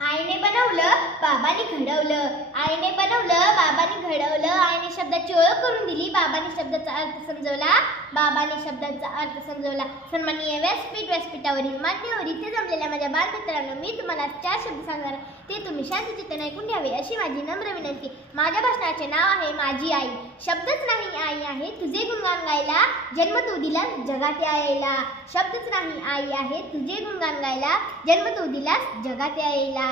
आईने बनवलं बाबांनी घडवलं, आईने बनवलं बाबांनी घडवलं, आईने शब्दाची ओळख करून दिली, बाबांनी शब्दाचा अर्थ समजवला, बाबांनी शब्दाचा अर्थ समजवला. सन्माननीय व्यासपीठावरील मान्यवर इथे जमलेल्या माझ्या बालमित्रांनो, मी तुम्हाला 4 शब्द सांगणार, ते तुम्ही शांतचित्ताने ऐकून घ्यावे अशी माझी नम्र विनंती. माझ्या भाषणाचे नाव आहे माझी आई. शब्दच नाही आई आहे तुझे गुणगान गायला, जन्म तू दिलास जगात यायला. शब्दच नाही आई आहे तुझे गुणगान गायला, जन्म तू दिलास जगात यायला.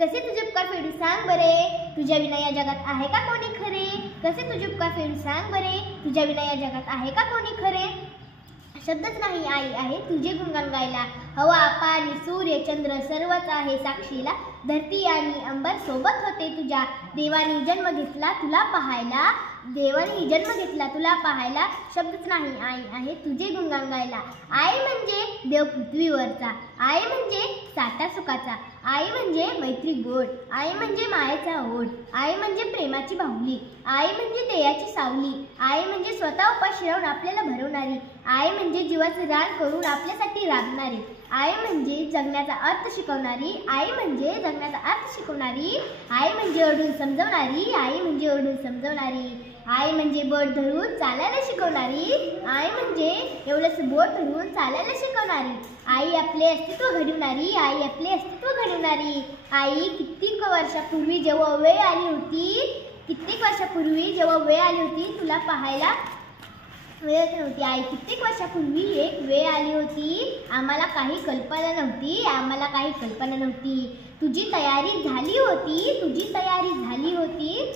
कसे तुझे उपकार फेडू सांग बरे, तुझ्या विना या जगात आहे का कोणी खरे. कसे तुझे उपकार फेडू सांग बरे, तुझ्या विना या जगात आहे का कोणी खरे. शब्दच नाही आई आहे तुझे गुणगान गायला, हवा पाणी सूर्य चंद्र सर्वच आहे साक्षीला. धरती आणि अंबर सोबत होते तुझ्या, देवानी जन्म घेतला तुला पाहायला, देवानी जन्म घेतला तुला पाहायला. शब्दच नाही आई आहे तुझे गुणगान गायला. आई म्हणजे देव पृथ्वीवरचा, आई म्हणजे साठा सुखाचा, आई म्हणजे मैत्री गोड, आई म्हणजे मायेचा ओढ, आई म्हणजे प्रेमाची बाहुली, आई म्हणजे देयाची सावली, आई म्हणजे स्वतः उपाशी राहून आपल्याला भरवणारी, आई म्हणजे जीवाचे रान करून आपल्यासाठी राबणारी, आई म्हणजे जगण्याचा अर्थ शिकवणारी, आई म्हणजे जगण्याचा अर्थ शिकवणारी, आई म्हणजे ओढून समजवणारी, आई म्हणजे ओढून समजवणारी, आई म्हणजे बोट धरून चालायला शिकवणारी, आई म्हणजे एवढंच बोट धरून चालायला शिकवणारी, आई आपले अस्तित्व घडवणारी, आई आपले अस्तित्व घडवणारी. आई कित्येक वर्षापूर्वी जेव्हा वेळ आली होती, कित्येक वर्षापूर्वी जेव्हा वेळ आली होती तुला पाहायला वेळच नव्हती. आई कित्येक वर्षापूर्वी एक वेळ आली होती, आम्हाला काही कल्पना नव्हती, आम्हाला काही कल्पना नव्हती. तुझी तयारी झाली होती, तुझी तयारी झाली होती.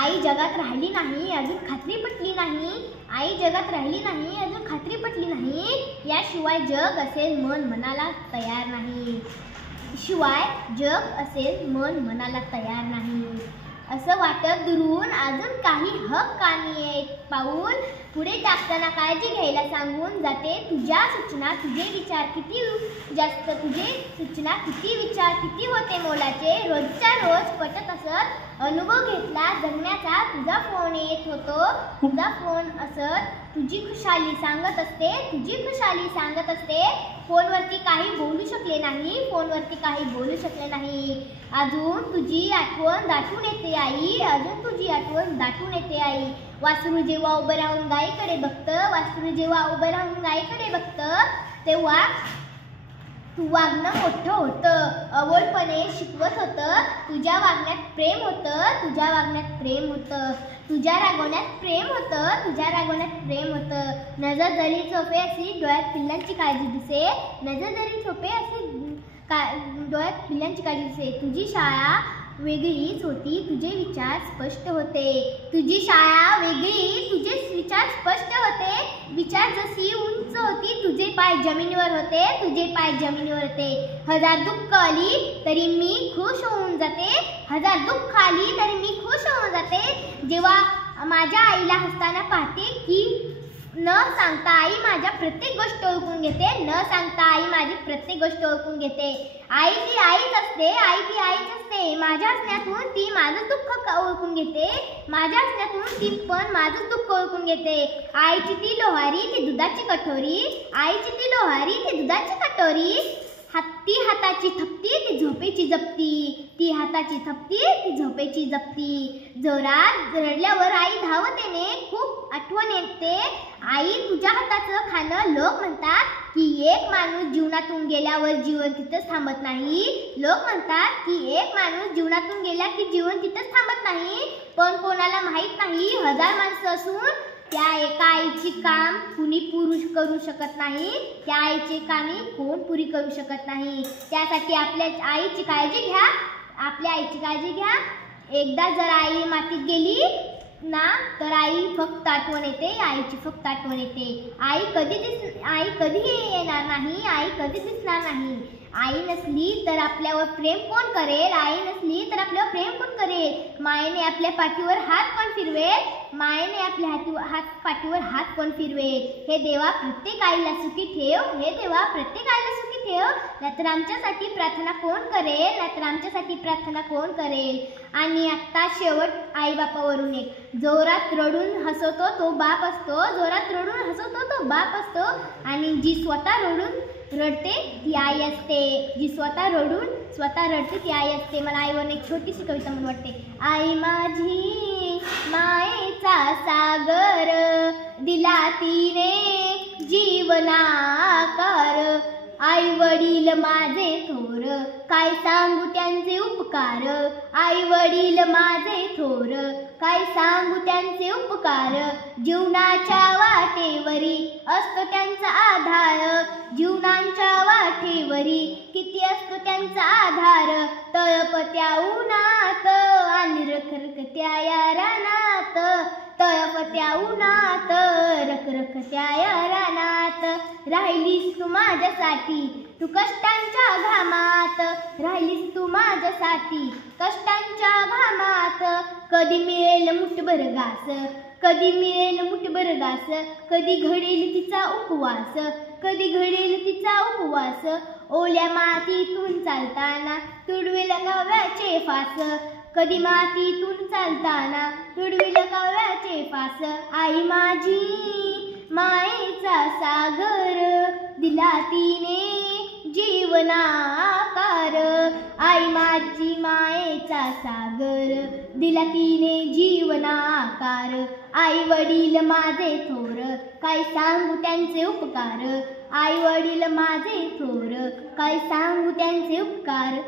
आई जगात राहिली नाही अजून खात्री पटली नाही, आई जगात राहिली नाही अजून खात्री पटली नाही. याशिवाय जग असेल मन मनाला तयार नाही, शिवाय जग असेल मन मनाला तयार नाही. असं वाटत दुरून अजून काही हक्काने एक पाऊल पुढे टाकताना काळजी घ्यायला सांगून जाते. तुझ्या सूचना तुझे विचार किती जास्त, तुझे सूचना किती विचार किती होते मोलाचे. रोजच्या रोज पटत असत अनुभव घेतला जगण्याचा, तुझा फोन येत होतो, तुझा फोन असत तुझी खुशाली सांगत असते, तुझी खुशाली सांगत असते. फोनवरती काही बोलू शकले नाही, फोनवरती काही बोलू शकले नाही. अजून तुझी आठवण दाटून येते आई, अजून तुझी आठवण दाटून येते आई. वासरू जेव्हा उभं राहून गायीकडे बघतं, वासरू जेव्हा उभं राहून गायीकडे बघतं, तेव्हा तू वागणं मोठं होतं, अबोलपणे शिकवत होतं. तुझ्या वागण्यात प्रेम होतं, तुझ्या वागण्यात प्रेम होतं, तुझ्या रागवण्यात प्रेम होतं, तुझ्या रागवण्यात प्रेम होतं. नजर जरी झोपे अशी डोळ्यात पिल्लांची काळजी दिसे, नजर जरी झोपे अशी डोळ्यात पिल्लांची काळजी दिसे. तुझी शाळा वेगळीच होती, तुझे विचार स्पष्ट होते, तुझी शाळा वेगळी तुझे विचार स्पष्ट होते. विचार जशी उंच होती तुझे पाय जमिनीवर होते, तुझे पाय जमिनीवर होते. हजार दुःख आली तरी मी खुश होऊन जाते, हजार दुःख आली तरी मी खुश होऊन जाते. जेव्हा माझ्या आईला हसताना पाहते की न सांगता आई माझ्या प्रत्येक गोष्ट ओळखून घेते, न सांगता आई माझी प्रत्येक गोष्ट ओळखून घेते. आई ती आईच असते, आई ती आईच असते. माझ्या हसण्यातून ती माझं दुःख ओळखून घेते, माझ्या हसण्यातून ती पण माझं दुःख ओळखून घेते. आईची ती लोहारी ती दुधाची कटोरी, आईची ती लोहारी ती दुधाची कटोरी. ती हाताची थपती ती झोपेची जप्ती, ती हाताची थपती ती झोपेची जप्ती. जोरात रडल्यावर आई धावतेने खूप आठवण येते. आई तुझ्या हाताचं खाणं. लोक म्हणतात की एक माणूस जीवनातून गेल्यावर जीवन तिथंच थांबत नाही, लोक म्हणतात की एक माणूस जीवनातून गेला की जीवन तिथंच थांबत नाही. पण कोणाला माहीत नाही 1000 माणसं असून त्या एका आईची काम कुणी पुरुष करू शकत नाही, त्या आईची कामे कोण पुरी करू शकत नाही. त्यासाठी आपल्या आईची काळजी घ्या, आपल्या आईची काळजी घ्या. एकदा जर आई मातीत गेली ना तर आई फक्त आठवण येते, आईची फक्त आठवण येते. आई कधीही येणार नाही, आई कधी दिसणार नाही. आई नसली तर आपल्यावर प्रेम कोण करेल, आई नसली तर आपल्यावर प्रेम कोण करेल. मायेने आपल्या पाठीवर हात कोण फिरवेल, मायेने आपल्या पाठीवर हात कोण फिरवेल. हे देवा प्रत्येक आईला सुखी ठेव, हे देवा प्रत्येक आईला सुखी ठेव. नाहीतर आमच्यासाठी प्रार्थना कोण करेल, नाहीतर आमच्यासाठी प्रार्थना कोण करेल. आणि आत्ता शेवट आई बापावरून एक. जोरात रडून हसवतो तो बाप असतो, जोरात रडून हसवतो तो बाप असतो. आणि जी स्वतः रडून रडते ती आई असते, जी स्वतः रडून स्वतः रडते ती आई असते. मला आईवर एक छोटीशी कविता म्हणून वाटते. आई माझी मायेचा सागर, दिला तिने जीवनाकार. आई वडील माझे थोर, काय सांगू त्यांचे उपकार. आई वडील माझे थोर, काय सांगू त्यांचे उपकार. जीवनाच्या वाटेवरी असतो त्यांचा आधार. जीवनाच्या वाटेवरी किती असतो त्यांचा आधार. तळपत्या उन्हात आणि रखरखत्या या रानात. तळपत्या उन्हात रखरखत्या या रानात. राहिलीस तू माझ्यासाठी तू कष्टांच्या घामात. राहिलीस तू माझ्यासाठी कष्टांच्या घामात. कधी मिळेल मुठभर घास, कधी मिळेल मुठभर घास. कधी घडेल तिचा उपवास, कधी घडेल तिचा उपवास. ओल्या मातीतून चालताना तुडवेल काव्याचे फास. कधी मातीतून चालताना तुडवेल काव्याचे फास. आई माझी मायेचा सागर, दिला तिने जीवनाकार. आई माझी मायेचा सागर, दिला तिने जीवनाकार. आई वडील माझे थोर, काय सांगू त्यांचे उपकार. आई वडील माझे थोर, काय सांगू त्यांचे उपकार.